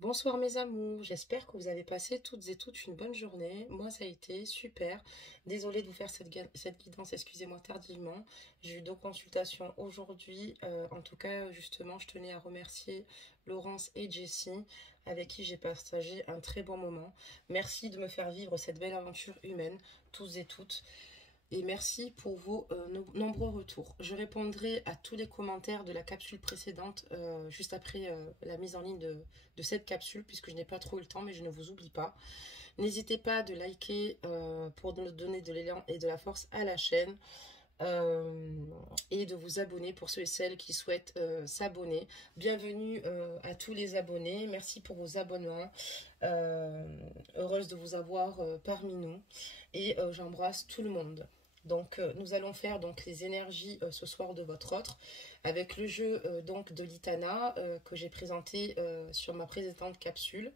Bonsoir mes amours, j'espère que vous avez passé toutes et toutes une bonne journée. Moi ça a été super. Désolée de vous faire cette guidance, excusez-moi tardivement. J'ai eu 2 consultations aujourd'hui. En tout cas, justement, je tenais à remercier Laurence et Jessie avec qui j'ai partagé un très bon moment. Merci de me faire vivre cette belle aventure humaine, tous et toutes. Et merci pour vos nombreux retours. Je répondrai à tous les commentaires de la capsule précédente juste après la mise en ligne de cette capsule, puisque je n'ai pas trop eu le temps, mais je ne vous oublie pas. N'hésitez pas de liker pour nous donner de l'élan et de la force à la chaîne. Et de vous abonner pour ceux et celles qui souhaitent s'abonner. Bienvenue à tous les abonnés. Merci pour vos abonnements. Heureuse de vous avoir parmi nous. Et j'embrasse tout le monde. Donc nous allons faire donc les énergies ce soir de votre autre avec le jeu donc de l'Itana que j'ai présenté sur ma précédente capsule.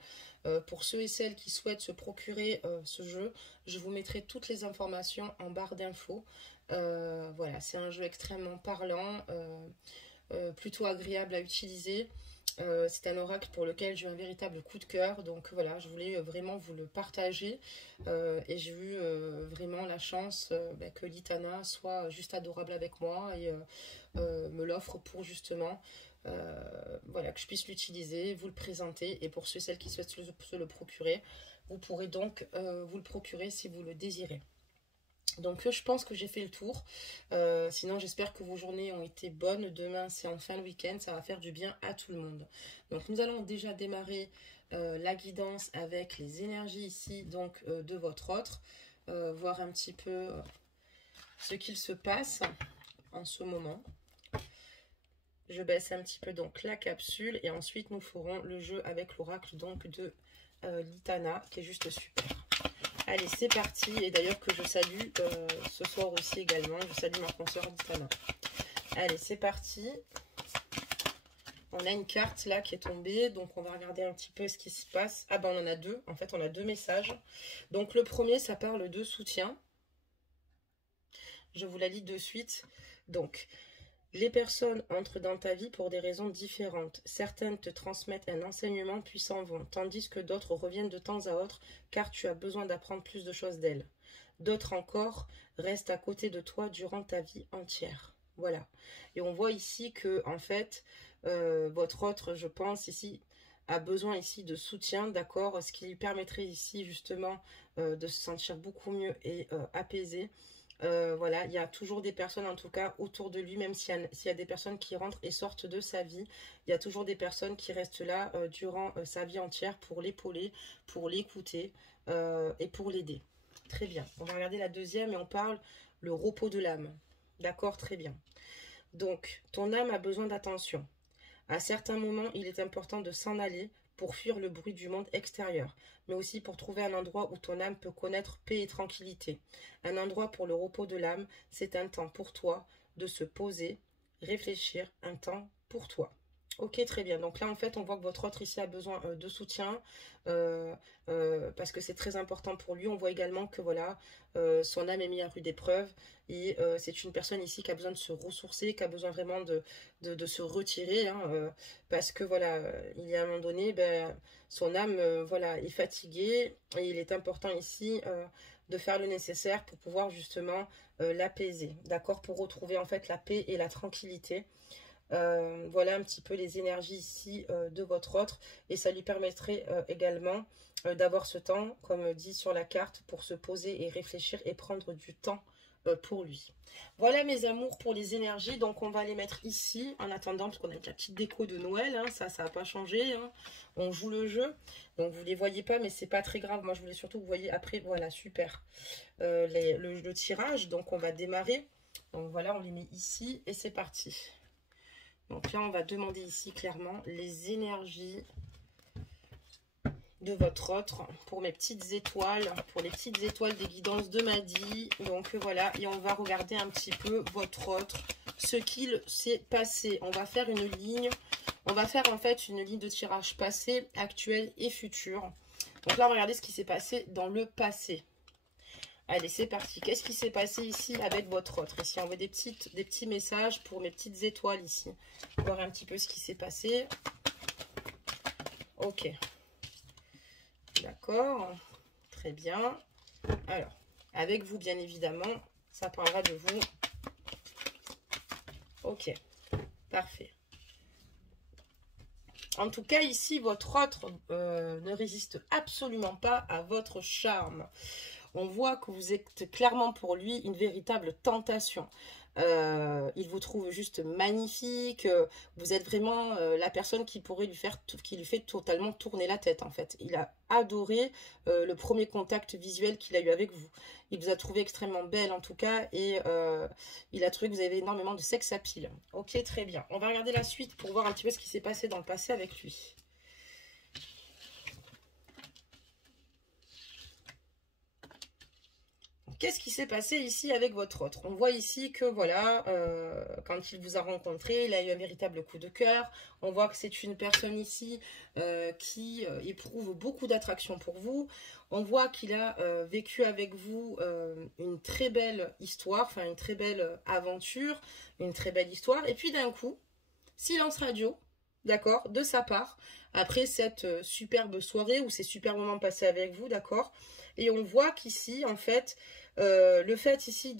Pour ceux et celles qui souhaitent se procurer ce jeu, je vous mettrai toutes les informations en barre d'infos. Voilà, c'est un jeu extrêmement parlant, plutôt agréable à utiliser. C'est un oracle pour lequel j'ai eu un véritable coup de cœur, donc voilà, je voulais vraiment vous le partager et j'ai eu vraiment la chance que l'Itana soit juste adorable avec moi et me l'offre pour justement voilà, que je puisse l'utiliser, vous le présenter, et pour ceux et celles qui souhaitent se le procurer, vous pourrez donc vous le procurer si vous le désirez. Donc je pense que j'ai fait le tour. Sinon j'espère que vos journées ont été bonnes. Demain c'est enfin le week-end, ça va faire du bien à tout le monde. Donc nous allons déjà démarrer la guidance avec les énergies ici donc de votre autre. Voir un petit peu ce qu'il se passe en ce moment. Je baisse un petit peu donc la capsule et ensuite nous ferons le jeu avec l'oracle donc de l'Itana qui est juste super. Allez, c'est parti. Et d'ailleurs que je salue ce soir aussi également. Je salue ma consoeur d'Itana. Allez, c'est parti. On a une carte là qui est tombée. Donc, on va regarder un petit peu ce qui se passe. Ah ben, on en a deux. En fait, on a deux messages. Donc, le premier, ça parle de soutien. Je vous la lis de suite. Donc, les personnes entrent dans ta vie pour des raisons différentes. Certaines te transmettent un enseignement puis s'en vont, tandis que d'autres reviennent de temps à autre car tu as besoin d'apprendre plus de choses d'elles. D'autres encore restent à côté de toi durant ta vie entière. Voilà. Et on voit ici que, en fait, votre autre, je pense, ici, a besoin ici de soutien, d'accord, ce qui lui permettrait ici, justement, de se sentir beaucoup mieux et apaisé. Voilà, il y a toujours des personnes en tout cas autour de lui, même s'il y a des personnes qui rentrent et sortent de sa vie, il y a toujours des personnes qui restent là durant sa vie entière pour l'épauler, pour l'écouter et pour l'aider. Très bien, on va regarder la deuxième et on parle le repos de l'âme. D'accord, très bien. Donc, ton âme a besoin d'attention. À certains moments, il est important de s'en aller pour fuir le bruit du monde extérieur, mais aussi pour trouver un endroit où ton âme peut connaître paix et tranquillité. Un endroit pour le repos de l'âme, c'est un temps pour toi de se poser, réfléchir, un temps pour toi. Ok, très bien. Donc là, en fait, on voit que votre autre ici a besoin de soutien parce que c'est très important pour lui. On voit également que voilà, son âme est mise à rude épreuve et c'est une personne ici qui a besoin de se ressourcer, qui a besoin vraiment de se retirer hein, parce que voilà, il y a un moment donné, ben, son âme voilà, est fatiguée et il est important ici de faire le nécessaire pour pouvoir justement l'apaiser, d'accord, pour retrouver en fait la paix et la tranquillité. Voilà un petit peu les énergies ici de votre autre et ça lui permettrait également d'avoir ce temps, comme dit sur la carte, pour se poser et réfléchir et prendre du temps pour lui. Voilà mes amours pour les énergies, donc on va les mettre ici en attendant, parce qu'on a la petite déco de Noël, hein, ça n'a pas changé, hein. On joue le jeu, donc vous les voyez pas mais c'est pas très grave, moi je voulais surtout que vous voyez après, voilà super, le tirage, donc on va démarrer, donc voilà on les met ici et c'est parti. Donc là, on va demander ici clairement les énergies de votre autre pour mes petites étoiles, pour les petites étoiles des guidances de Madi. Donc voilà, et on va regarder un petit peu votre autre, ce qu'il s'est passé. On va faire une ligne, on va faire en fait une ligne de tirage passé, actuel et futur. Donc là, regardez ce qui s'est passé dans le passé. Allez, c'est parti. Qu'est-ce qui s'est passé ici avec votre autre? Ici, on voit des petits messages pour mes petites étoiles ici. Voir un petit peu ce qui s'est passé. Ok. D'accord. Très bien. Alors, avec vous, bien évidemment, ça parlera de vous. Ok, parfait. En tout cas, ici, votre autre ne résiste absolument pas à votre charme. On voit que vous êtes clairement pour lui une véritable tentation. Il vous trouve juste magnifique. Vous êtes vraiment la personne qui pourrait qui lui fait totalement tourner la tête en fait. Il a adoré le premier contact visuel qu'il a eu avec vous. Il vous a trouvé extrêmement belle en tout cas et il a trouvé que vous avez énormément de sex appeal. Ok, très bien. On va regarder la suite pour voir un petit peu ce qui s'est passé dans le passé avec lui. Qu'est-ce qui s'est passé ici avec votre autre? On voit ici que voilà, quand il vous a rencontré, il a eu un véritable coup de cœur. On voit que c'est une personne ici qui éprouve beaucoup d'attraction pour vous. On voit qu'il a vécu avec vous une très belle histoire, enfin une très belle aventure, une très belle histoire. Et puis d'un coup, silence radio, d'accord, de sa part, après cette superbe soirée ou ces super moments passés avec vous, d'accord. Et on voit qu'ici, en fait, le fait ici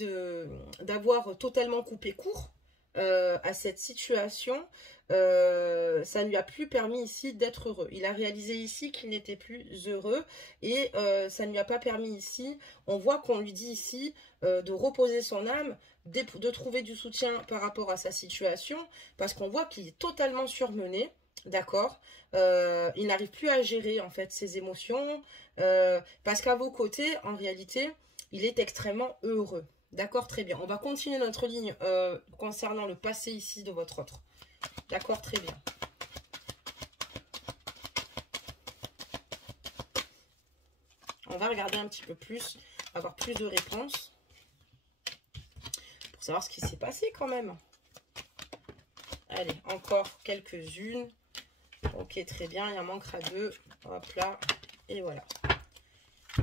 d'avoir totalement coupé court à cette situation, ça ne lui a plus permis ici d'être heureux. Il a réalisé ici qu'il n'était plus heureux et ça ne lui a pas permis ici, on voit qu'on lui dit ici de reposer son âme, de trouver du soutien par rapport à sa situation, parce qu'on voit qu'il est totalement surmené. D'accord, il n'arrive plus à gérer en fait ses émotions parce qu'à vos côtés, en réalité, il est extrêmement heureux. D'accord, très bien. On va continuer notre ligne concernant le passé ici de votre autre. D'accord, très bien. On va regarder un petit peu plus, avoir plus de réponses pour savoir ce qui s'est passé quand même. Allez, encore quelques-unes. Ok, très bien, il en manquera 2. Hop là, et voilà.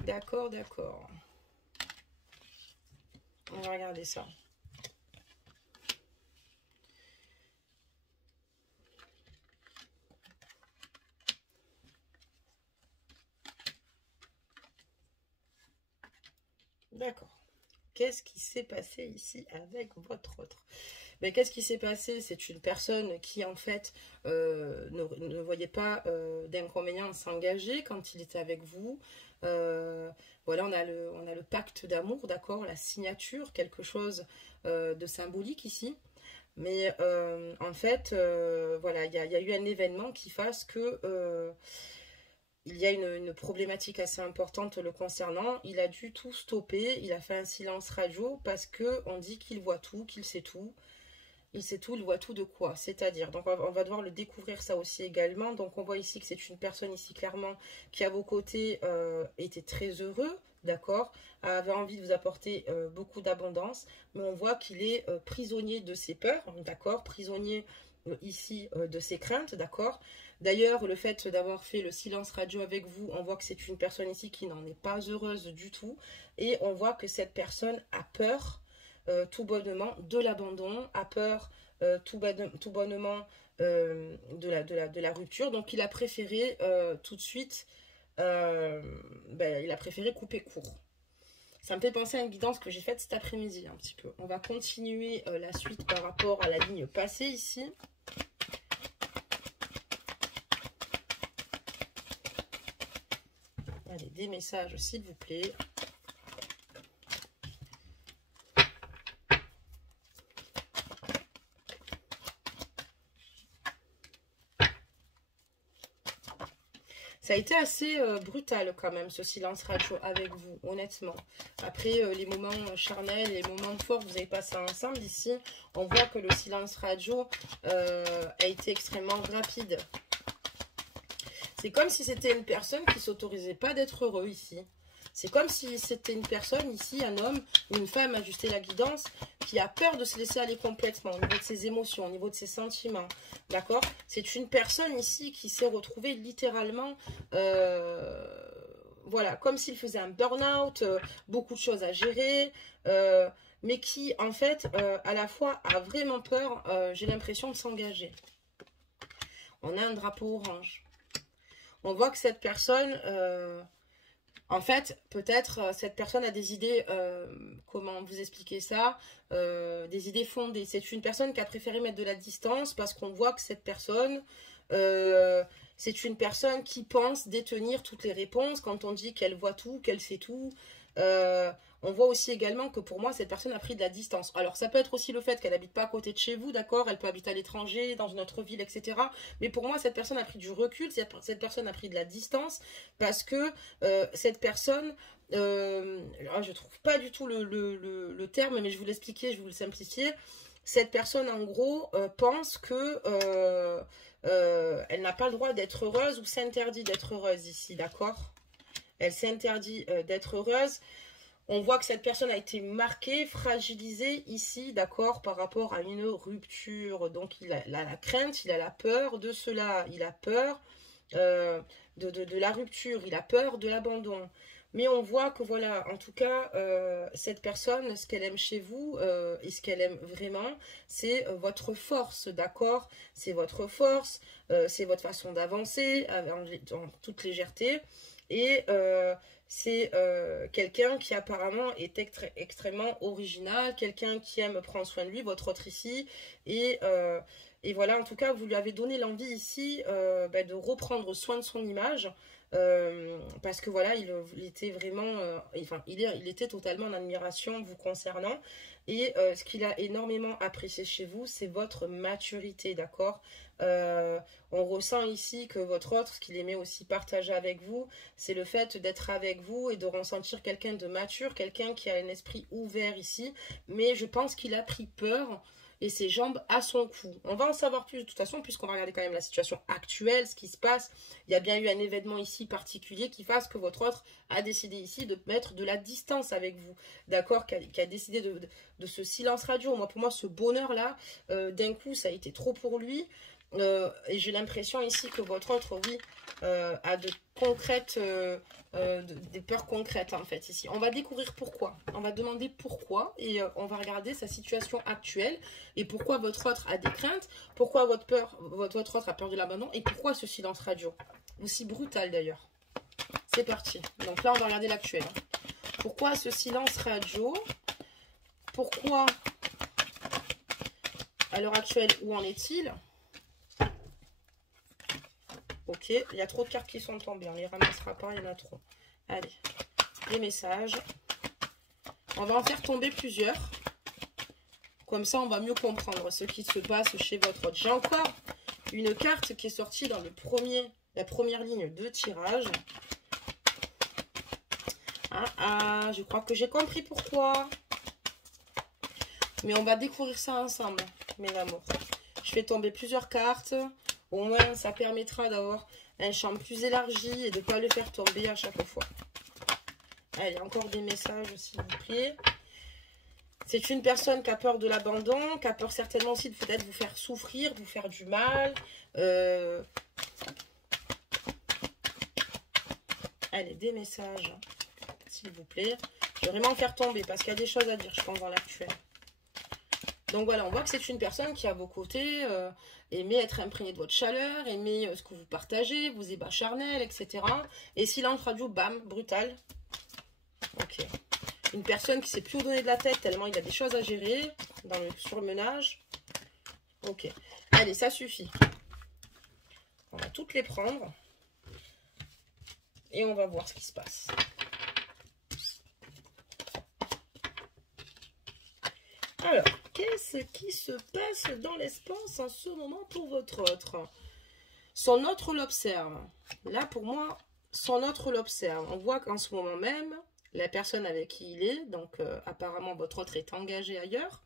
D'accord, d'accord. On va regarder ça. D'accord. Qu'est-ce qui s'est passé ici avec votre autre? Mais qu'est-ce qui s'est passé? C'est une personne qui, en fait, ne voyait pas d'inconvénient à s'engager quand il était avec vous. Voilà, on a le pacte d'amour, d'accord, la signature, quelque chose de symbolique ici. Mais en fait, voilà, il y a eu un événement qui fasse que il y a une problématique assez importante le concernant. Il a dû tout stopper, il a fait un silence radio parce que on dit qu'il voit tout, qu'il sait tout. Il sait tout, il voit tout de quoi? C'est-à-dire, donc on va devoir le découvrir ça aussi également. Donc on voit ici que c'est une personne ici clairement qui à vos côtés était très heureux, d'accord, avait envie de vous apporter beaucoup d'abondance, mais on voit qu'il est prisonnier de ses peurs, d'accord, prisonnier ici de ses craintes, d'accord. D'ailleurs, le fait d'avoir fait le silence radio avec vous, on voit que c'est une personne ici qui n'en est pas heureuse du tout, et on voit que cette personne a peur tout bonnement de l'abandon, a peur tout bonnement de la rupture. Donc il a préféré tout de suite, il a préféré couper court. Ça me fait penser à une guidance que j'ai faite cet après-midi un petit peu. On va continuer la suite par rapport à la ligne passée ici. Allez, des messages s'il vous plaît. Ça a été assez brutal quand même, ce silence radio avec vous, honnêtement. Après, les moments charnels, les moments forts que vous avez passés ensemble ici, on voit que le silence radio a été extrêmement rapide. C'est comme si c'était une personne qui ne s'autorisait pas d'être heureux ici. C'est comme si c'était une personne ici, un homme ou une femme, ajuster la guidance, qui a peur de se laisser aller complètement au niveau de ses émotions, au niveau de ses sentiments. D'accord? C'est une personne ici qui s'est retrouvée littéralement, voilà, comme s'il faisait un burn-out, beaucoup de choses à gérer, mais qui, en fait, à la fois a vraiment peur, j'ai l'impression, de s'engager. On a un drapeau orange. On voit que cette personne, en fait, peut-être cette personne a des idées, comment vous expliquer ça, des idées fondées. C'est une personne qui a préféré mettre de la distance parce qu'on voit que cette personne, c'est une personne qui pense détenir toutes les réponses quand on dit qu'elle voit tout, qu'elle sait tout. On voit aussi également que pour moi, cette personne a pris de la distance. Alors, ça peut être aussi le fait qu'elle n'habite pas à côté de chez vous, d'accord? Elle peut habiter à l'étranger, dans une autre ville, etc. Mais pour moi, cette personne a pris du recul, cette personne a pris de la distance, parce que cette personne, je trouve pas du tout le terme, mais je vais vous l'expliquer, je vais vous le simplifier. Cette personne, en gros, pense que elle n'a pas le droit d'être heureuse ou s'interdit d'être heureuse ici, d'accord? Elle s'interdit d'être heureuse. On voit que cette personne a été marquée, fragilisée ici, d'accord, par rapport à une rupture. Donc, il a la crainte, il a la peur de cela. Il a peur de la rupture, il a peur de l'abandon. Mais on voit que, voilà, en tout cas, cette personne, ce qu'elle aime chez vous et ce qu'elle aime vraiment, c'est votre force, d'accord? C'est votre force, c'est votre façon d'avancer en toute légèreté. Et c'est quelqu'un qui apparemment est extrêmement original, quelqu'un qui aime prendre soin de lui, votre autre ici. Et voilà, en tout cas, vous lui avez donné l'envie ici de reprendre soin de son image. Parce que voilà, il était vraiment, il était totalement en admiration vous concernant. Et ce qu'il a énormément apprécié chez vous, c'est votre maturité, d'accord? On ressent ici que votre autre, ce qu'il aimait aussi partager avec vous, c'est le fait d'être avec vous et de ressentir quelqu'un de mature, quelqu'un qui a un esprit ouvert ici. Mais je pense qu'il a pris peur et ses jambes à son cou. On va en savoir plus de toute façon, puisqu'on va regarder quand même la situation actuelle, ce qui se passe. Il y a bien eu un événement ici particulier qui fasse que votre autre a décidé ici de mettre de la distance avec vous, d'accord, qui a décidé de ce silence radio. Moi, pour moi, ce bonheur-là, d'un coup, ça a été trop pour lui. Et j'ai l'impression ici que votre autre, oui, a de concrètes, des peurs concrètes en fait ici. On va découvrir pourquoi. On va demander pourquoi et on va regarder sa situation actuelle et pourquoi votre autre a des craintes, pourquoi votre autre a peur de l'abandon et pourquoi ce silence radio. Aussi brutal d'ailleurs. C'est parti. Donc là, on va regarder l'actuel. Pourquoi ce silence radio? Pourquoi, à l'heure actuelle, où en est-il? Ok, il y a trop de cartes qui sont tombées. On ne les ramassera pas, il y en a trop. Allez, les messages. On va en faire tomber plusieurs. Comme ça, on va mieux comprendre ce qui se passe chez votre autre. J'ai encore une carte qui est sortie dans la première ligne de tirage. Je crois que j'ai compris pourquoi. Mais on va découvrir ça ensemble, mes amours. Je fais tomber plusieurs cartes. Au moins, ça permettra d'avoir un champ plus élargi et de ne pas le faire tomber à chaque fois. Allez, encore des messages, s'il vous plaît. C'est une personne qui a peur de l'abandon, qui a peur certainement aussi de peut-être vous faire souffrir, vous faire du mal. Allez, des messages, s'il vous plaît. Je vais vraiment faire tomber parce qu'il y a des choses à dire, je pense, dans l'actuel. Donc voilà, on voit que c'est une personne qui, à vos côtés, aimait être imprégnée de votre chaleur, aimait ce que vous partagez, vos ébats charnels, etc. Et silence radio, bam, brutal. Ok. Une personne qui ne sait plus où donner de la tête tellement il a des choses à gérer dans le surmenage. Ok. Allez, ça suffit. On va toutes les prendre. Et on va voir ce qui se passe. Alors, qu'est-ce qui se passe dans l'espace en ce moment pour votre autre? Son autre l'observe. Là, pour moi, son autre l'observe. On voit qu'en ce moment même, la personne avec qui il est, donc apparemment votre autre est engagé ailleurs.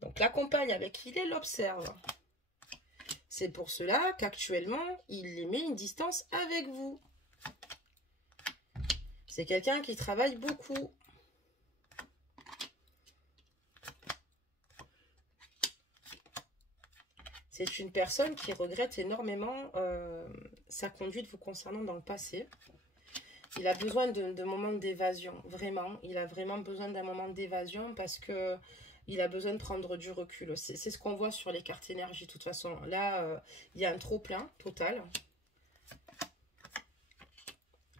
Donc la compagne avec qui il est l'observe. C'est pour cela qu'actuellement, il met une distance avec vous. C'est quelqu'un qui travaille beaucoup. C'est une personne qui regrette énormément sa conduite vous concernant dans le passé. Il a besoin de moments d'évasion, vraiment. Il a vraiment besoin d'un moment d'évasion parce que il a besoin de prendre du recul. C'est ce qu'on voit sur les cartes énergie. De toute façon, là, il y a un trop-plein total.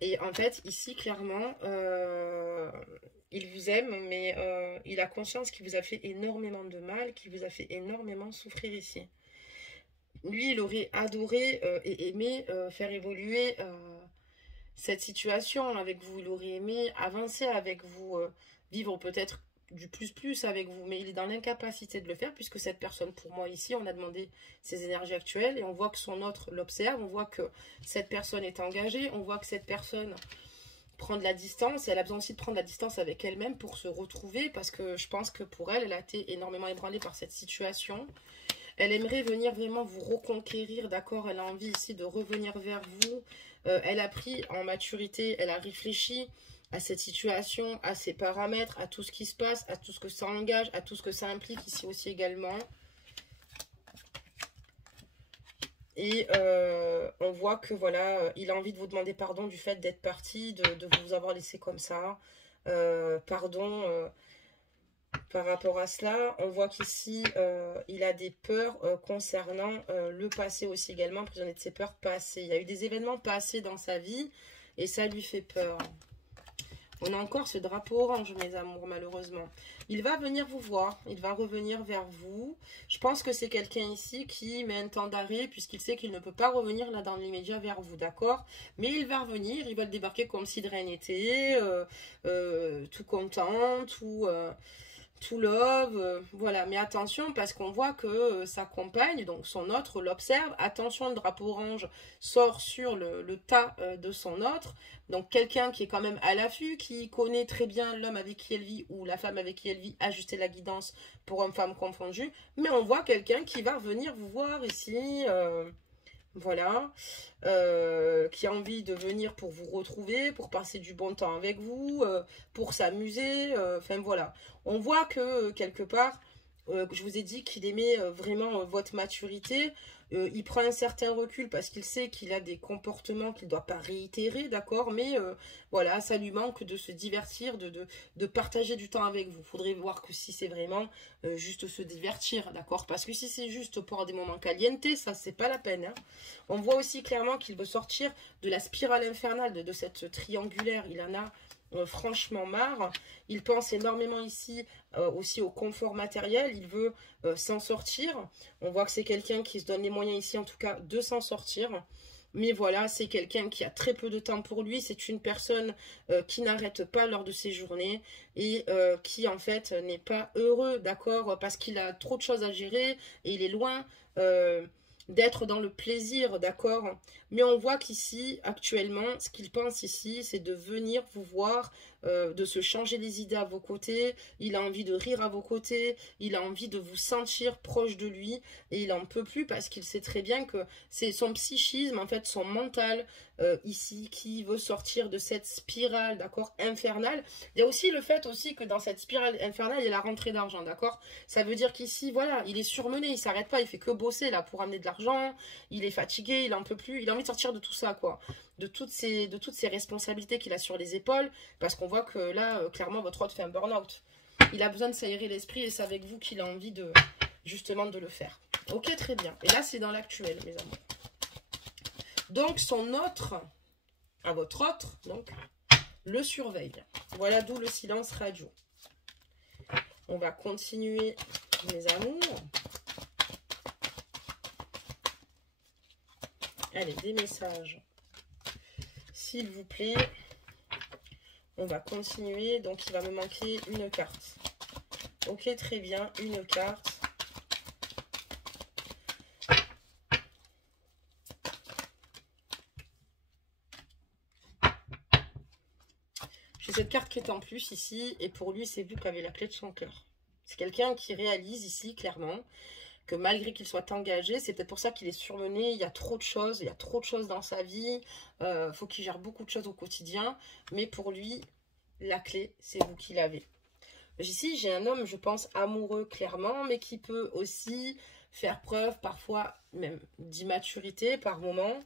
Et en fait, ici, clairement, il vous aime, mais il a conscience qu'il vous a fait énormément de mal, qu'il vous a fait énormément souffrir ici. Lui, il aurait adoré et aimé faire évoluer cette situation avec vous. Il aurait aimé avancer avec vous, vivre peut-être du plus avec vous, mais il est dans l'incapacité de le faire puisque cette personne, pour moi ici, on a demandé ses énergies actuelles et on voit que son autre l'observe, on voit que cette personne est engagée, on voit que cette personne prend de la distance et elle a besoin aussi de prendre de la distance avec elle-même pour se retrouver parce que je pense que pour elle, elle a été énormément ébranlée par cette situation. Elle aimerait venir vraiment vous reconquérir, d'accord? Elle a envie ici de revenir vers vous. Elle a pris en maturité, elle a réfléchi à cette situation, à ses paramètres, à tout ce qui se passe, à tout ce que ça engage, à tout ce que ça implique ici aussi également. Et on voit que voilà, il a envie de vous demander pardon du fait d'être parti, de vous avoir laissé comme ça. Pardon par rapport à cela. On voit qu'ici, il a des peurs concernant le passé aussi également, prisonnier de ses peurs passées. Il y a eu des événements passés dans sa vie et ça lui fait peur. On a encore ce drapeau orange, mes amours, malheureusement. Il va venir vous voir, il va revenir vers vous. Je pense que c'est quelqu'un ici qui met un temps d'arrêt puisqu'il sait qu'il ne peut pas revenir là dans l'immédiat vers vous, d'accord? Mais il va revenir, il va le débarquer comme si de rien n'était, tout content, tout love, voilà. Mais attention parce qu'on voit que sa compagne, donc son autre, l'observe. Attention, le drapeau orange sort sur le tas de son autre. Donc quelqu'un qui est quand même à l'affût, qui connaît très bien l'homme avec qui elle vit ou la femme avec qui elle vit, ajuster la guidance pour homme-femme confondu. Mais on voit quelqu'un qui va venir vous voir ici, voilà, qui a envie de venir pour vous retrouver, pour passer du bon temps avec vous, pour s'amuser, enfin voilà. On voit que quelque part, je vous ai dit qu'il aimait vraiment votre maturité. Il prend un certain recul parce qu'il sait qu'il a des comportements qu'il ne doit pas réitérer, d'accord? Mais voilà, ça lui manque de se divertir, de partager du temps avec vous. Il faudrait voir que si c'est vraiment juste se divertir, d'accord? Parce que si c'est juste pour des moments caliente, ça, c'est pas la peine, hein. On voit aussi clairement qu'il veut sortir de la spirale infernale, de cette triangulaire. Il en a franchement marre. Il pense énormément ici aussi au confort matériel. Il veut s'en sortir. On voit que c'est quelqu'un qui se donne les moyens ici, en tout cas, de s'en sortir. Mais voilà, c'est quelqu'un qui a très peu de temps pour lui. C'est une personne qui n'arrête pas lors de ses journées et qui, en fait, n'est pas heureux, d'accord? Parce qu'il a trop de choses à gérer et il est loin d'être dans le plaisir, d'accord? Mais on voit qu'ici, actuellement, ce qu'il pense ici, c'est de venir vous voir, de se changer les idées à vos côtés. Il a envie de rire à vos côtés. Il a envie de vous sentir proche de lui. Et il en peut plus parce qu'il sait très bien que c'est son psychisme, en fait, son mental, ici, qui veut sortir de cette spirale, d'accord, infernale. Il y a aussi le fait aussi que dans cette spirale infernale, il y a la rentrée d'argent, d'accord? Ça veut dire qu'ici, voilà, il est surmené, il s'arrête pas, il fait que bosser, là, pour amener de l'argent. Il est fatigué, il en peut plus. Il a envie de sortir de tout ça, quoi. De toutes ces responsabilités qu'il a sur les épaules. Parce qu'on voit que là, clairement, votre hôte fait un burn-out. Il a besoin de s'aérer l'esprit et c'est avec vous qu'il a envie de, justement, de le faire. Ok, très bien. Et là, c'est dans l'actuel, mes amours. Donc, son autre, à votre autre, donc, le surveille. Voilà d'où le silence radio. On va continuer, mes amours. Allez, des messages. S'il vous plaît. On va continuer. Donc, il va me manquer une carte. Ok, très bien. Une carte. J'ai cette carte qui est en plus ici. Et pour lui, c'est vu qu'avait la clé de son cœur. C'est quelqu'un qui réalise ici, clairement, que malgré qu'il soit engagé, c'est peut-être pour ça qu'il est surmené. Il y a trop de choses. Il y a trop de choses dans sa vie. Faut qu'il gère beaucoup de choses au quotidien. Mais pour lui, la clé, c'est vous qui l'avez. Ici, j'ai un homme, je pense, amoureux clairement, mais qui peut aussi faire preuve parfois même d'immaturité par moment.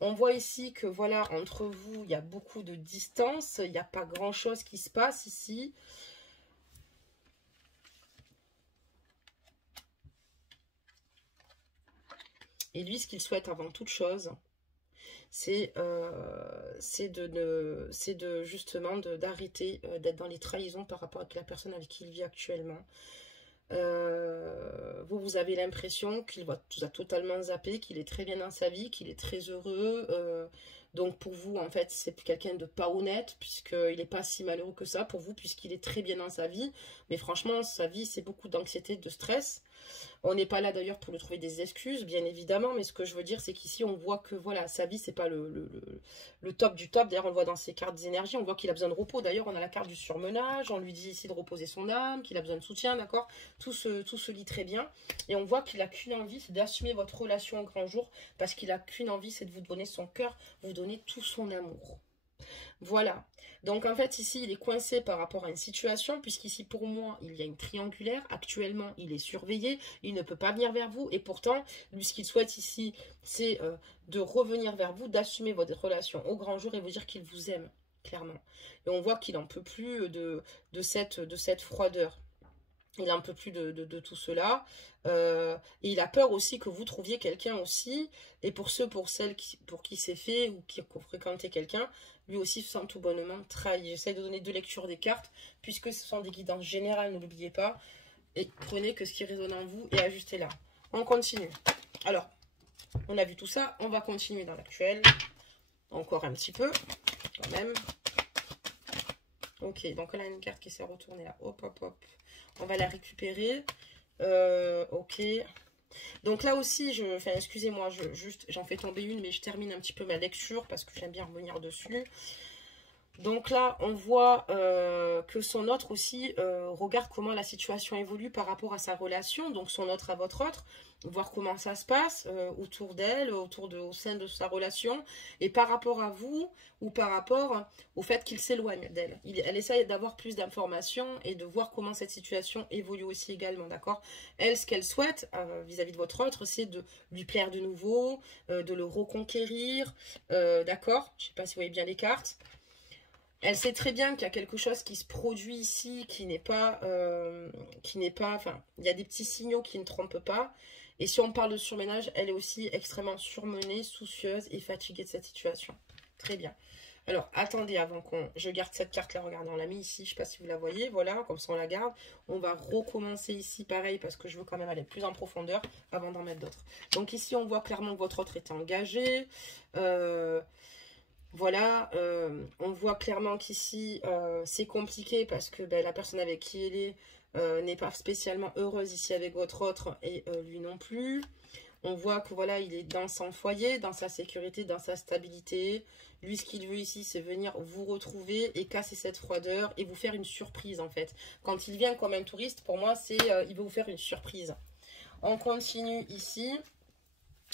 On voit ici que voilà, entre vous, il y a beaucoup de distance, il n'y a pas grand-chose qui se passe ici. Et lui, ce qu'il souhaite avant toute chose, c'est justement d'arrêter d'être dans les trahisons par rapport à la personne avec qui il vit actuellement. Vous avez l'impression qu'il vous a totalement zappé, qu'il est très bien dans sa vie, qu'il est très heureux. Donc pour vous, en fait, c'est quelqu'un de pas honnête, puisqu'il n'est pas si malheureux que ça pour vous, puisqu'il est très bien dans sa vie. Mais franchement, sa vie, c'est beaucoup d'anxiété, de stress. On n'est pas là d'ailleurs pour lui trouver des excuses, bien évidemment, mais ce que je veux dire, c'est qu'ici, on voit que voilà, sa vie, c'est pas le top du top. D'ailleurs, on le voit dans ses cartes d'énergie, on voit qu'il a besoin de repos. D'ailleurs, on a la carte du surmenage, on lui dit ici de reposer son âme, qu'il a besoin de soutien, d'accord. Tout se lit très bien. Et on voit qu'il a qu'une envie, c'est d'assumer votre relation au grand jour, parce qu'il a qu'une envie, c'est de vous donner son cœur, vous donner tout son amour. Voilà. Donc en fait ici il est coincé par rapport à une situation, puisqu'ici pour moi il y a une triangulaire. Actuellement il est surveillé, il ne peut pas venir vers vous, et pourtant lui ce qu'il souhaite ici c'est de revenir vers vous, d'assumer votre relation au grand jour et vous dire qu'il vous aime clairement. Et on voit qu'il n'en peut plus de cette froideur. Il a un peu plus de tout cela. Et il a peur aussi que vous trouviez quelqu'un aussi. Et pour celles pour qui c'est fait ou qui ont fréquenté quelqu'un, lui aussi se sent tout bonnement trahi. J'essaie de donner 2 lectures des cartes, puisque ce sont des guidances générales, ne l'oubliez pas. Et prenez que ce qui résonne en vous et ajustez là. On continue. Alors, on a vu tout ça. On va continuer dans l'actuel. Encore un petit peu, quand même. Ok, donc là, une carte qui s'est retournée là. Hop, hop, hop. On va la récupérer. Ok. Donc là aussi, excusez-moi, j'en fais tomber une, mais je termine un petit peu ma lecture parce que j'aime bien revenir dessus. Donc là, on voit que son autre aussi regarde comment la situation évolue par rapport à sa relation. Donc son autre à votre autre, voir comment ça se passe autour d'elle, au sein de sa relation. Et par rapport à vous, ou par rapport au fait qu'il s'éloigne d'elle. Elle essaye d'avoir plus d'informations et de voir comment cette situation évolue aussi également, d'accord? Elle, ce qu'elle souhaite vis-à-vis de votre autre, c'est de lui plaire de nouveau, de le reconquérir, d'accord? Je ne sais pas si vous voyez bien les cartes. Elle sait très bien qu'il y a quelque chose qui se produit ici, qui n'est pas, enfin, il y a des petits signaux qui ne trompent pas. Et si on parle de surménage, elle est aussi extrêmement surmenée, soucieuse et fatiguée de cette situation. Très bien. Alors, attendez, avant je garde cette carte-là, regardez, on l'a mis ici, je ne sais pas si vous la voyez, voilà, comme ça on la garde. On va recommencer ici, pareil, parce que je veux quand même aller plus en profondeur avant d'en mettre d'autres. Donc ici, on voit clairement que votre autre est engagé, voilà, on voit clairement qu'ici, c'est compliqué parce que la personne avec qui elle est n'est pas spécialement heureuse ici avec votre autre et lui non plus. On voit que voilà, il est dans son foyer, dans sa sécurité, dans sa stabilité. Lui, ce qu'il veut ici, c'est venir vous retrouver et casser cette froideur et vous faire une surprise en fait. Quand il vient comme un touriste, pour moi, c'est il veut vous faire une surprise. On continue ici.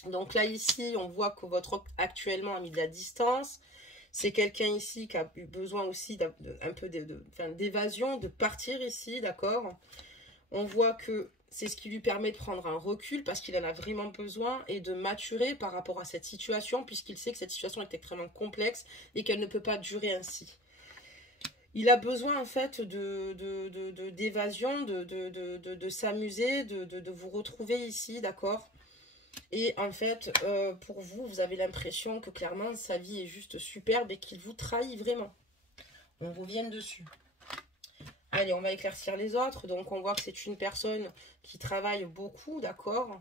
Donc là, ici, on voit que votre autre actuellement a mis de la distance. C'est quelqu'un ici qui a eu besoin aussi un peu d'évasion, de partir ici, d'accord? On voit que c'est ce qui lui permet de prendre un recul parce qu'il en a vraiment besoin et de maturer par rapport à cette situation puisqu'il sait que cette situation est extrêmement complexe et qu'elle ne peut pas durer ainsi. Il a besoin en fait d'évasion, de s'amuser, de vous retrouver ici, d'accord? Et en fait, pour vous, vous avez l'impression que clairement, sa vie est juste superbe et qu'il vous trahit vraiment. On revient dessus. Allez, on va éclaircir les autres. Donc, on voit que c'est une personne qui travaille beaucoup, d'accord?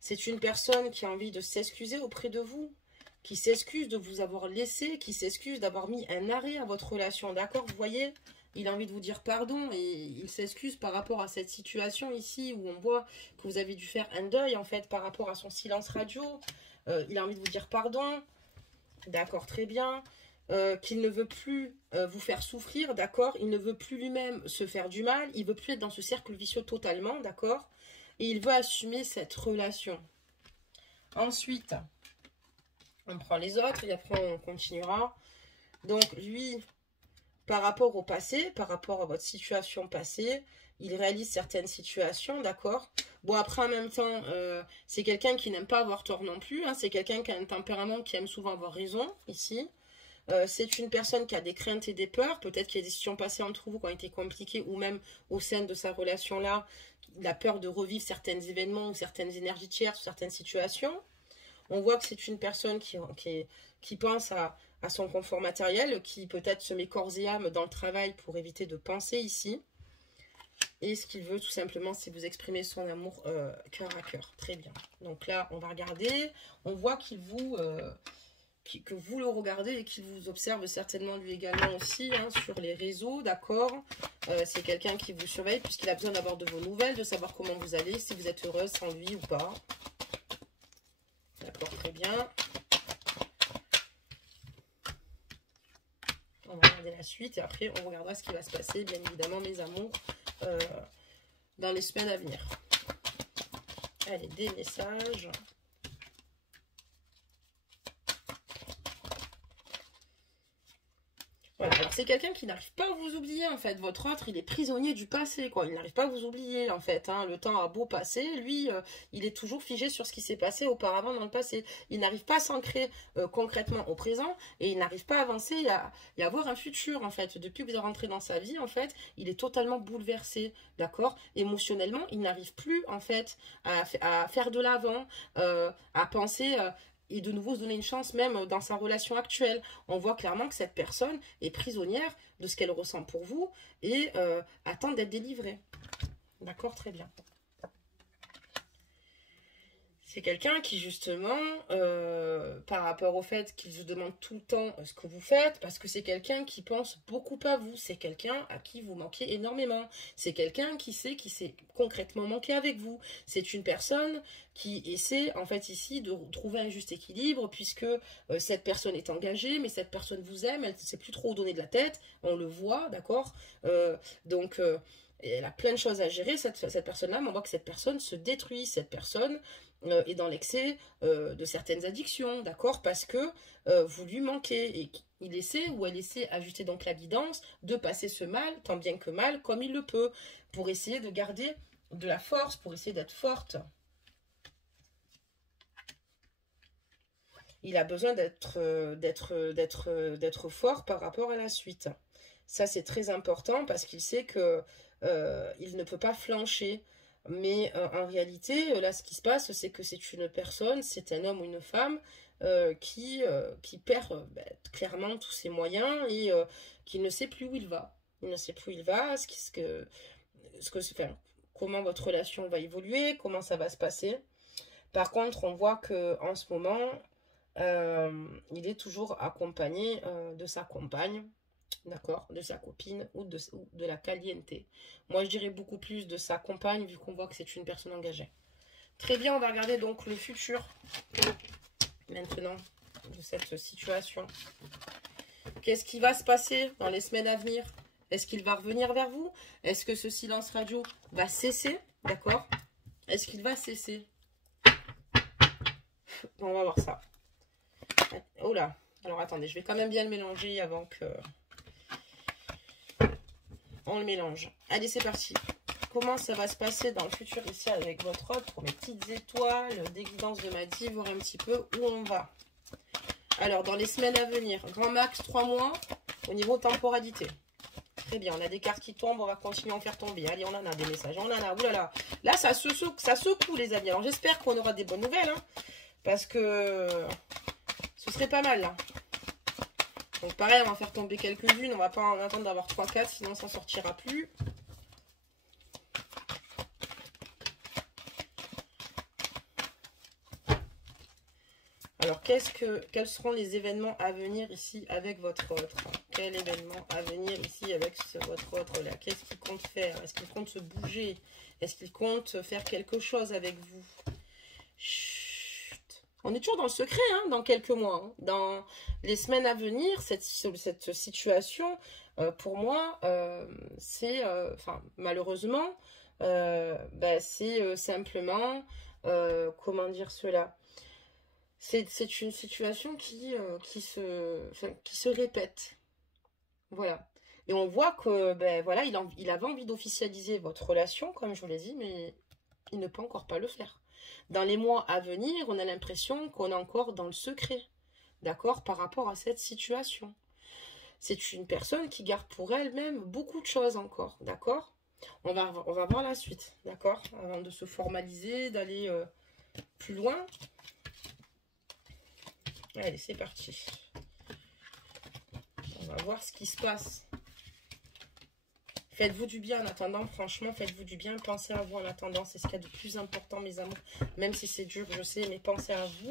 C'est une personne qui a envie de s'excuser auprès de vous, qui s'excuse de vous avoir laissé, qui s'excuse d'avoir mis un arrêt à votre relation, d'accord? Vous voyez, il a envie de vous dire pardon et il s'excuse par rapport à cette situation ici où on voit que vous avez dû faire un deuil en fait par rapport à son silence radio. Il a envie de vous dire pardon, d'accord, très bien. Qu'il ne veut plus vous faire souffrir, d'accord? Il ne veut plus lui-même se faire du mal, il veut plus être dans ce cercle vicieux totalement, d'accord? Et il veut assumer cette relation. Ensuite, on prend les autres et après on continuera. Donc lui, par rapport au passé, par rapport à votre situation passée, il réalise certaines situations, d'accord? Bon, après, en même temps, c'est quelqu'un qui n'aime pas avoir tort non plus. Hein, c'est quelqu'un qui a un tempérament qui aime souvent avoir raison, ici. C'est une personne qui a des craintes et des peurs. Peut-être qu'il y a des situations passées entre vous qui ont été compliquées ou même au sein de sa relation-là. Il a peur de revivre certains événements ou certaines énergies tierces ou certaines situations. On voit que c'est une personne qui pense à son confort matériel, qui peut-être se met corps et âme dans le travail pour éviter de penser ici. Et ce qu'il veut tout simplement, c'est vous exprimer son amour cœur à cœur. Très bien. Donc là, on va regarder. On voit que vous le regardez et qu'il vous observe certainement lui également aussi hein, sur les réseaux, d'accord. C'est quelqu'un qui vous surveille puisqu'il a besoin d'avoir de vos nouvelles, de savoir comment vous allez, si vous êtes heureuse sans lui ou pas. D'accord, très bien. On va regarder la suite et après on regardera ce qui va se passer, bien évidemment, mes amours, dans les semaines à venir. Allez, des messages. Voilà, alors c'est quelqu'un qui n'arrive pas à vous oublier en fait. Votre autre, il est prisonnier du passé, quoi. Il n'arrive pas à vous oublier en fait. Hein. Le temps a beau passer, lui, il est toujours figé sur ce qui s'est passé auparavant dans le passé. Il n'arrive pas à s'ancrer concrètement au présent et il n'arrive pas à avancer et à avoir un futur en fait. Depuis que vous êtes rentré dans sa vie, en fait, il est totalement bouleversé, d'accord. Émotionnellement, il n'arrive plus en fait à faire de l'avant, à penser. Et de nouveau se donner une chance même dans sa relation actuelle. On voit clairement que cette personne est prisonnière de ce qu'elle ressent pour vous et attend d'être délivrée. D'accord, très bien. C'est quelqu'un qui, justement, par rapport au fait qu'il vous demande tout le temps ce que vous faites, parce que c'est quelqu'un qui pense beaucoup à vous, c'est quelqu'un à qui vous manquez énormément, c'est quelqu'un qui sait concrètement manqué avec vous, c'est une personne qui essaie, en fait, ici, de trouver un juste équilibre, puisque cette personne est engagée, mais cette personne vous aime, elle ne sait plus trop où donner de la tête, on le voit, d'accord. Donc, elle a plein de choses à gérer, cette personne-là, mais on voit que cette personne se détruit, cette personne est dans l'excès de certaines addictions, d'accord, parce que vous lui manquez, et il essaie, ou elle essaie, ajuster donc la guidance, de passer ce mal, tant bien que mal, comme il le peut, pour essayer de garder de la force, pour essayer d'être forte. Il a besoin d'être fort par rapport à la suite. Ça, c'est très important parce qu'il sait que il ne peut pas flancher. Mais en réalité, là, ce qui se passe, c'est que c'est une personne, c'est un homme ou une femme qui perd clairement tous ses moyens et qui ne sait plus où il va. Il ne sait plus où il va, enfin, comment votre relation va évoluer, comment ça va se passer. Par contre, on voit que en ce moment, il est toujours accompagné de sa compagne, d'accord, de sa copine ou de la caliente. Moi, je dirais beaucoup plus de sa compagne vu qu'on voit que c'est une personne engagée. Très bien, on va regarder donc le futur maintenant de cette situation. Qu'est-ce qui va se passer dans les semaines à venir? Est-ce qu'il va revenir vers vous? Est-ce que ce silence radio va cesser? D'accord? Est-ce qu'il va cesser? On va voir ça. Oh là. Alors attendez, je vais quand même bien le mélanger avant que... On le mélange. Allez, c'est parti. Comment ça va se passer dans le futur ici avec votre autre pour mes petites étoiles, des guidances de ma vie, voir un petit peu où on va. Alors, dans les semaines à venir, grand max 3 mois au niveau temporalité. Très bien, on a des cartes qui tombent, on va continuer à en faire tomber. Allez, on en a des messages, on en a, oulala. Là, ça secoue les amis. Alors, j'espère qu'on aura des bonnes nouvelles, hein, parce que ce serait pas mal, là. Donc, pareil, on va faire tomber quelques-unes. On va pas en attendre d'avoir 3-4, sinon on s'en sortira plus. Alors, quels seront les événements à venir ici avec votre autre? Quel événement à venir ici avec votre autre là? Qu'est-ce qu'il compte faire? Est-ce qu'il compte se bouger? Est-ce qu'il compte faire quelque chose avec vous? Chut. On est toujours dans le secret, hein, dans quelques mois. Hein. Dans les semaines à venir, cette situation, pour moi, c'est, malheureusement, c'est simplement, comment dire cela? C'est une situation qui se répète. Voilà. Et on voit que, voilà, il avait envie d'officialiser votre relation, comme je vous l'ai dit, mais il ne peut encore pas le faire. Dans les mois à venir, on a l'impression qu'on est encore dans le secret, d'accord, par rapport à cette situation. C'est une personne qui garde pour elle-même beaucoup de choses encore, d'accord. On va voir la suite, d'accord, avant de se formaliser, d'aller plus loin. Allez, c'est parti. On va voir ce qui se passe. Faites-vous du bien en attendant, franchement, faites-vous du bien. Pensez à vous en attendant, c'est ce qu'il y a de plus important, mes amours. Même si c'est dur, je sais, mais pensez à vous.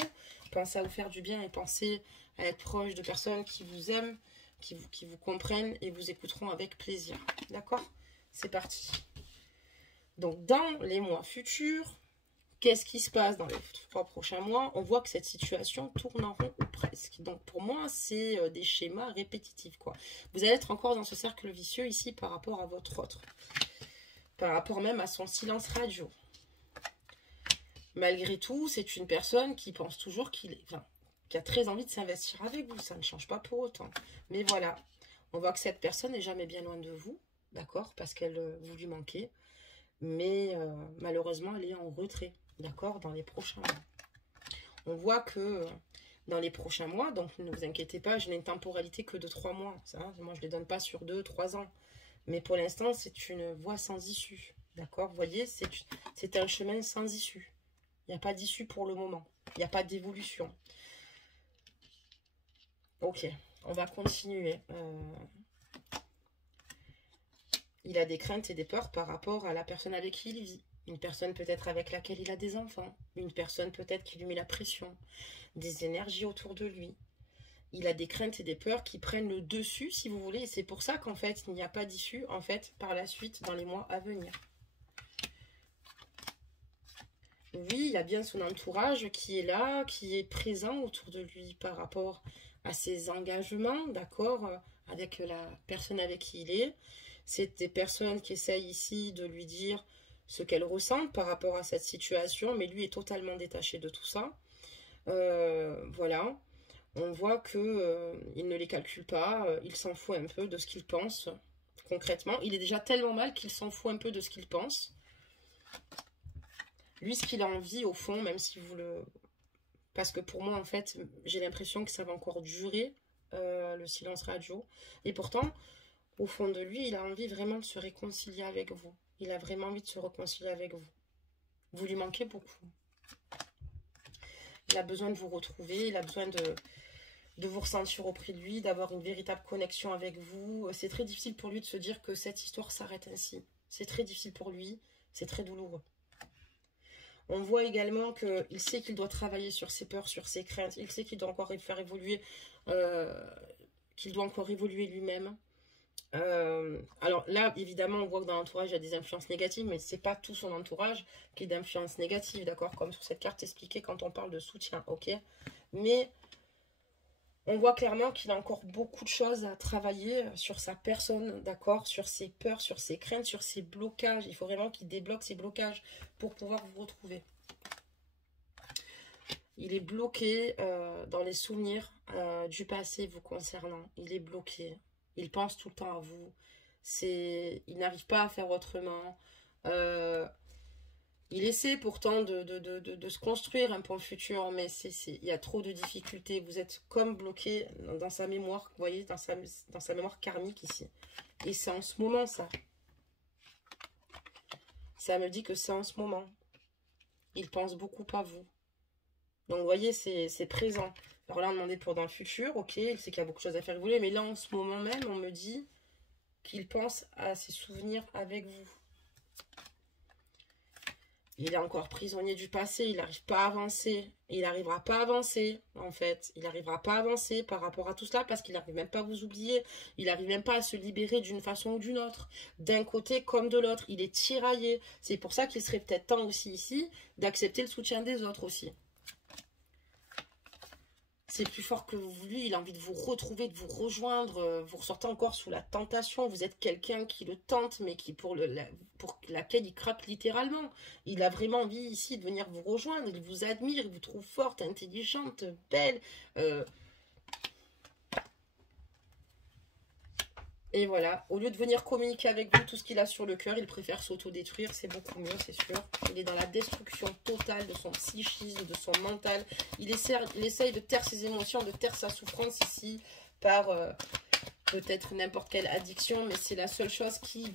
Pensez à vous faire du bien et pensez à être proche de personnes qui vous aiment, qui vous comprennent et vous écouteront avec plaisir. D'accord? C'est parti. Donc, dans les mois futurs, qu'est-ce qui se passe dans les 3 prochains mois? On voit que cette situation tourne en rond ou presque. Donc, pour moi, c'est des schémas répétitifs, quoi. Vous allez être encore dans ce cercle vicieux ici par rapport à votre autre. Par rapport même à son silence radio. Malgré tout, c'est une personne qui pense toujours qui a très envie de s'investir avec vous. Ça ne change pas pour autant. Mais voilà, on voit que cette personne n'est jamais bien loin de vous, d'accord? Parce qu'elle vous lui manquez. Mais malheureusement, elle est en retrait, d'accord, dans les prochains mois. On voit que dans les prochains mois, donc ne vous inquiétez pas, je n'ai une temporalité que de 3 mois. Ça, moi, je ne les donne pas sur 2, 3 ans. Mais pour l'instant, c'est une voie sans issue, d'accord? Vous voyez, c'est un chemin sans issue. Il n'y a pas d'issue pour le moment. Il n'y a pas d'évolution. Ok, on va continuer. Il a des craintes et des peurs par rapport à la personne avec qui il vit. Une personne peut-être avec laquelle il a des enfants. Une personne peut-être qui lui met la pression. Des énergies autour de lui. Il a des craintes et des peurs qui prennent le dessus, si vous voulez. Et c'est pour ça qu'en fait, il n'y a pas d'issue, en fait, par la suite, dans les mois à venir. Oui, il a bien son entourage qui est là, qui est présent autour de lui par rapport à ses engagements, d'accord, avec la personne avec qui il est. C'est des personnes qui essayent ici de lui dire ce qu'elles ressentent par rapport à cette situation, mais lui est totalement détaché de tout ça. Voilà, on voit que il ne les calcule pas, il s'en fout un peu de ce qu'il pense, concrètement. Il est déjà tellement mal qu'il s'en fout un peu de ce qu'il pense. Lui, ce qu'il a envie, au fond, même si vous le... Parce que pour moi, en fait, j'ai l'impression que ça va encore durer, le silence radio. Et pourtant, au fond de lui, il a envie vraiment de se réconcilier avec vous. Il a vraiment envie de se réconcilier avec vous. Vous lui manquez beaucoup. Il a besoin de vous retrouver, il a besoin de vous ressentir auprès de lui, d'avoir une véritable connexion avec vous. C'est très difficile pour lui de se dire que cette histoire s'arrête ainsi. C'est très difficile pour lui, c'est très douloureux. On voit également qu'il sait qu'il doit travailler sur ses peurs, sur ses craintes. Il sait qu'il doit encore faire évoluer, lui-même. Alors là, évidemment, on voit que dans l'entourage, il y a des influences négatives, mais c'est pas tout son entourage qui est d'influence négative, d'accord? Comme sur cette carte expliquée quand on parle de soutien, ok? Mais on voit clairement qu'il a encore beaucoup de choses à travailler sur sa personne, d'accord? Sur ses peurs, sur ses craintes, sur ses blocages. Il faut vraiment qu'il débloque ses blocages pour pouvoir vous retrouver. Il est bloqué dans les souvenirs du passé vous concernant. Il est bloqué. Il pense tout le temps à vous. Il n'arrive pas à faire autrement. Il essaie pourtant de se construire un point futur, mais il y a trop de difficultés. Vous êtes comme bloqué dans sa mémoire, vous voyez, dans sa mémoire karmique ici. Et c'est en ce moment, ça. Ça me dit que c'est en ce moment. Il pense beaucoup à vous. Donc, vous voyez, c'est présent. Alors là, on demandait pour dans le futur, ok, il sait qu'il y a beaucoup de choses à faire évoluer, mais là, en ce moment même, on me dit qu'il pense à ses souvenirs avec vous. Il est encore prisonnier du passé, il n'arrive pas à avancer. Il n'arrivera pas à avancer, en fait. Il n'arrivera pas à avancer par rapport à tout cela parce qu'il n'arrive même pas à vous oublier. Il n'arrive même pas à se libérer d'une façon ou d'une autre. D'un côté comme de l'autre. Il est tiraillé. C'est pour ça qu'il serait peut-être temps aussi ici d'accepter le soutien des autres aussi. C'est plus fort que lui, il a envie de vous retrouver, de vous rejoindre. Vous ressortez encore sous la tentation. Vous êtes quelqu'un qui le tente, mais qui pour laquelle il craque littéralement. Il a vraiment envie ici de venir vous rejoindre. Il vous admire, il vous trouve forte, intelligente, belle. Et voilà, au lieu de venir communiquer avec vous tout ce qu'il a sur le cœur, il préfère s'autodétruire, c'est beaucoup mieux, c'est sûr. Il est dans la destruction totale de son psychisme, de son mental. Il essaye de taire ses émotions, de taire sa souffrance ici par peut-être n'importe quelle addiction, mais c'est la seule chose qui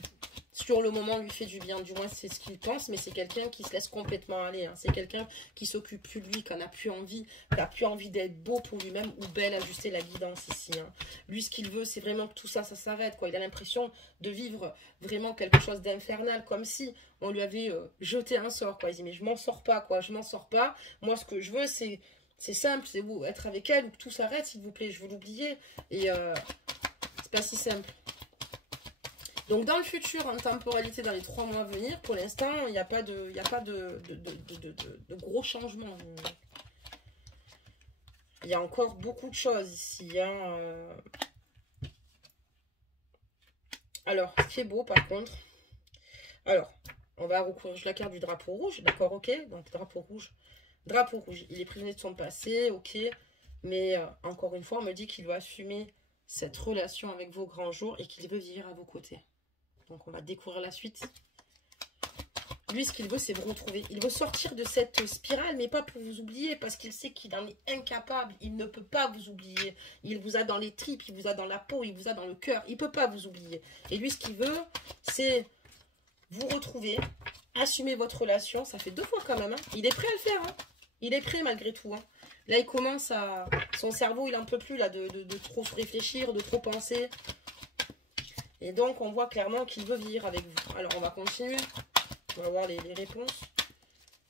sur le moment lui fait du bien, du moins c'est ce qu'il pense, mais c'est quelqu'un qui se laisse complètement aller, hein. C'est quelqu'un qui s'occupe plus de lui, qui n'a plus envie, qui n'a plus envie d'être beau pour lui-même ou belle, ajuster la guidance ici, hein. Lui, ce qu'il veut, c'est vraiment que tout ça, ça s'arrête, quoi. Il a l'impression de vivre vraiment quelque chose d'infernal, comme si on lui avait jeté un sort, quoi. Il dit, mais je m'en sors pas, quoi, je m'en sors pas. Moi, ce que je veux, c'est simple, c'est vous être avec elle ou que tout s'arrête, s'il vous plaît, je veux l'oublier. Et c'est pas si simple. Donc dans le futur, en temporalité, dans les 3 mois à venir, pour l'instant, il n'y a pas de gros changements. Il y a encore beaucoup de choses ici, hein. Alors, ce qui est beau par contre, alors, on va recourir la carte du drapeau rouge, d'accord, ok. Donc drapeau rouge, il est prisonnier de son passé, ok. Mais encore une fois, on me dit qu'il doit assumer cette relation avec vos grands jours et qu'il veut vivre à vos côtés. Donc on va découvrir la suite. Lui, ce qu'il veut, c'est vous retrouver. Il veut sortir de cette spirale, mais pas pour vous oublier, parce qu'il sait qu'il en est incapable. Il ne peut pas vous oublier. Il vous a dans les tripes, il vous a dans la peau, il vous a dans le cœur. Il ne peut pas vous oublier. Et lui, ce qu'il veut, c'est vous retrouver, assumer votre relation. Ça fait 2 fois quand même, hein. Il est prêt à le faire, hein. Il est prêt malgré tout, hein. Là, il commence à... Son cerveau, il n'en peut plus là, de trop se réfléchir, de trop penser. Et donc, on voit clairement qu'il veut vivre avec vous. Alors, on va continuer. On va voir les réponses.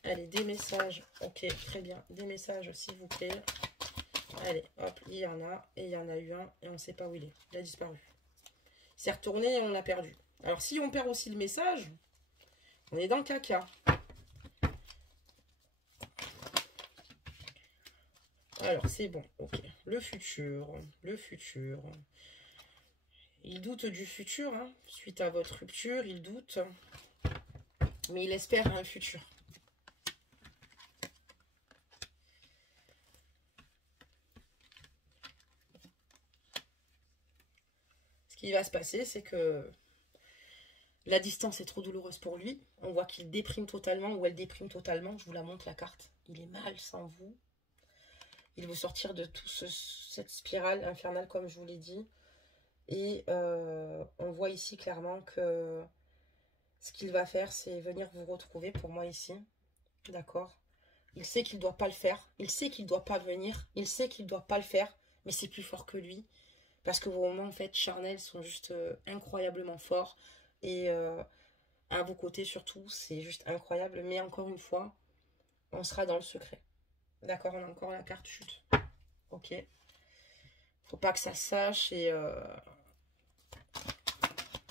Allez, des messages. Ok, très bien. Des messages, s'il vous plaît. Allez, hop, il y en a. Et il y en a eu un. Et on ne sait pas où il est. Il a disparu. Il s'est retourné et on l'a perdu. Alors, si on perd aussi le message, on est dans le caca. Alors, c'est bon. Ok. Le futur. Le futur. Il doute du futur, hein. Suite à votre rupture, il doute. Mais il espère un futur. Ce qui va se passer, c'est que la distance est trop douloureuse pour lui. On voit qu'il déprime totalement, ou elle déprime totalement. Je vous la montre, la carte. Il est mal sans vous. Il veut sortir de toute cette spirale infernale, comme je vous l'ai dit. Et on voit ici clairement que ce qu'il va faire, c'est venir vous retrouver pour moi ici. D'accord? Il sait qu'il ne doit pas le faire. Il sait qu'il ne doit pas venir. Il sait qu'il ne doit pas le faire. Mais c'est plus fort que lui. Parce que vos moments, en fait, charnels sont juste incroyablement forts. Et à vos côtés, surtout, c'est juste incroyable. Mais encore une fois, on sera dans le secret. D'accord? On a encore la carte chute. Ok? Faut pas que ça se sache et...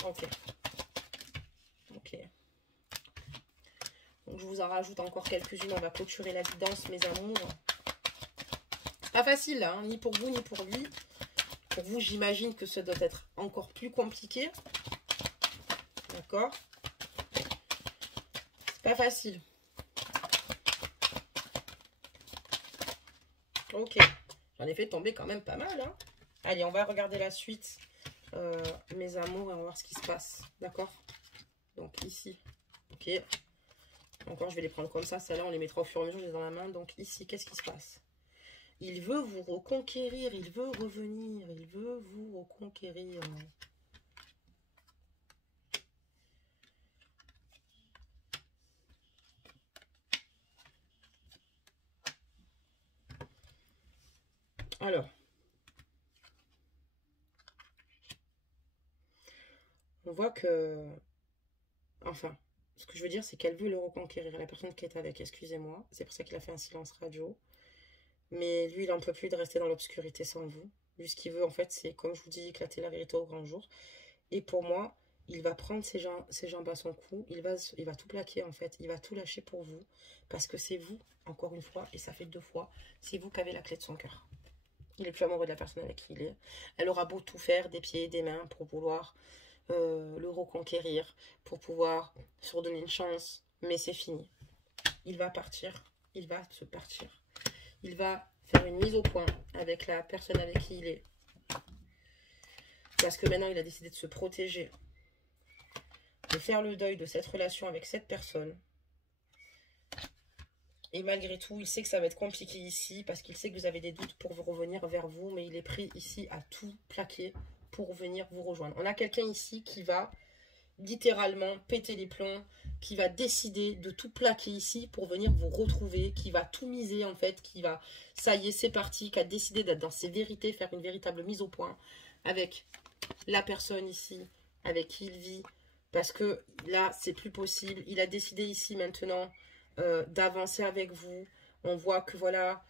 Ok. Ok. Donc, je vous en rajoute encore quelques-unes. On va clôturer la guidance, mes amours. Pas facile, hein, ni pour vous, ni pour lui. Pour vous, j'imagine que ça doit être encore plus compliqué. D'accord? C'est pas facile. Ok. J'en ai fait tomber quand même pas mal, hein. Allez, on va regarder la suite, mes amours, et on va voir ce qui se passe. D'accord? Donc, ici. Ok. Encore, je vais les prendre comme ça. Celles-là, on les mettra au fur et à mesure, je les ai dans la main. Donc, ici, qu'est-ce qui se passe? Il veut vous reconquérir. Il veut revenir. Il veut vous reconquérir. Alors. On voit que... Enfin, ce que je veux dire, c'est qu'elle veut le reconquérir. La personne qui est avec, excusez-moi. C'est pour ça qu'il a fait un silence radio. Mais lui, il n'en peut plus de rester dans l'obscurité sans vous. Lui, ce qu'il veut, en fait, c'est, comme je vous dis, éclater la vérité au grand jour. Et pour moi, il va prendre ses jambes à son cou. Il va tout plaquer, en fait. Il va tout lâcher pour vous. Parce que c'est vous, encore une fois, et ça fait 2 fois, c'est vous qui avez la clé de son cœur. Il est plus amoureux de la personne avec qui il est. Elle aura beau tout faire, des pieds, des mains, pour vouloir le reconquérir, pour pouvoir se redonner une chance. Mais c'est fini. Il va partir. Il va se partir. Il va faire une mise au point avec la personne avec qui il est. Parce que maintenant, il a décidé de se protéger. De faire le deuil de cette relation avec cette personne. Et malgré tout, il sait que ça va être compliqué ici. Parce qu'il sait que vous avez des doutes pour vous revenir vers vous. Mais il est prêt ici à tout plaquer pour venir vous rejoindre. On a quelqu'un ici qui va littéralement péter les plombs, qui va décider de tout plaquer ici pour venir vous retrouver, qui va tout miser en fait, qui va, ça y est, c'est parti, qui a décidé d'être dans ses vérités, faire une véritable mise au point avec la personne ici, avec qui il vit, parce que là, c'est plus possible. Il a décidé ici maintenant d'avancer avec vous. On voit que voilà,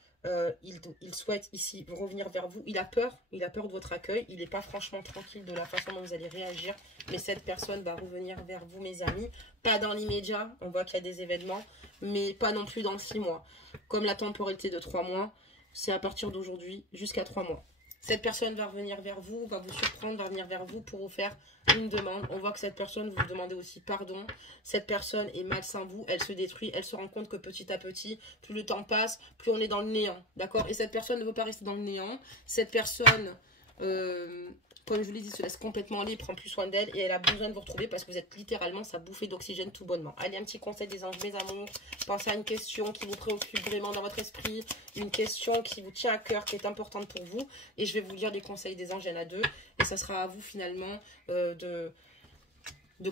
il souhaite ici revenir vers vous. Il a peur de votre accueil. Il n'est pas franchement tranquille de la façon dont vous allez réagir. Mais cette personne va revenir vers vous, mes amis. Pas dans l'immédiat, on voit qu'il y a des événements, mais pas non plus dans 6 mois. Comme la temporalité de 3 mois, c'est à partir d'aujourd'hui jusqu'à 3 mois. Cette personne va revenir vers vous, va vous surprendre, va venir vers vous pour vous faire une demande. On voit que cette personne vous demandez aussi pardon. Cette personne est mal sans vous, elle se détruit, elle se rend compte que petit à petit, plus le temps passe, plus on est dans le néant. D'accord? Et cette personne ne veut pas rester dans le néant. Cette personne, comme je vous l'ai dit, se laisse complètement libre, prend plus soin d'elle et elle a besoin de vous retrouver parce que vous êtes littéralement sa bouffée d'oxygène tout bonnement. Allez, un petit conseil des anges, mes amours. Pensez à une question qui vous préoccupe vraiment dans votre esprit, une question qui vous tient à cœur, qui est importante pour vous. Et je vais vous lire les conseils des anges, il y en a 2. Et ça sera à vous finalement de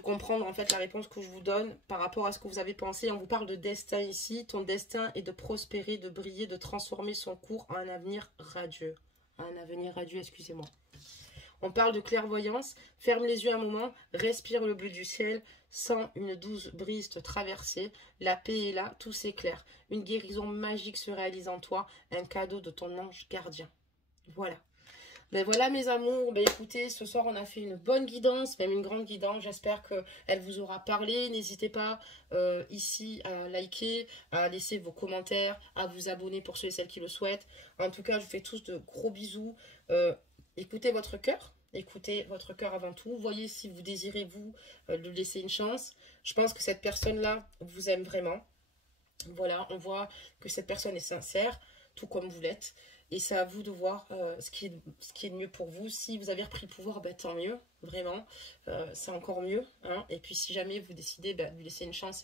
comprendre en fait la réponse que je vous donne par rapport à ce que vous avez pensé. On vous parle de destin ici. Ton destin est de prospérer, de briller, de transformer son cours en un avenir radieux. Un avenir radieux, excusez-moi. On parle de clairvoyance. Ferme les yeux un moment, respire le bleu du ciel, sens une douce brise te traverser. La paix est là, tout s'éclaire. Une guérison magique se réalise en toi, un cadeau de ton ange gardien. Voilà. Ben voilà mes amours, ben écoutez, ce soir on a fait une bonne guidance, même une grande guidance, j'espère qu'elle vous aura parlé. N'hésitez pas ici à liker, à laisser vos commentaires, à vous abonner pour ceux et celles qui le souhaitent. En tout cas, je vous fais tous de gros bisous. Écoutez votre cœur avant tout. Voyez si vous désirez vous lui laisser une chance. Je pense que cette personne-là vous aime vraiment. Voilà, on voit que cette personne est sincère, tout comme vous l'êtes. Et c'est à vous de voir ce qui est le mieux pour vous. Si vous avez repris le pouvoir, ben, tant mieux, vraiment. C'est encore mieux. Hein. Et puis si jamais vous décidez de lui laisser une chance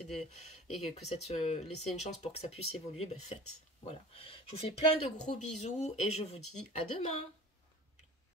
laisser une chance pour que ça puisse évoluer, ben, faites. Voilà. Je vous fais plein de gros bisous et je vous dis à demain.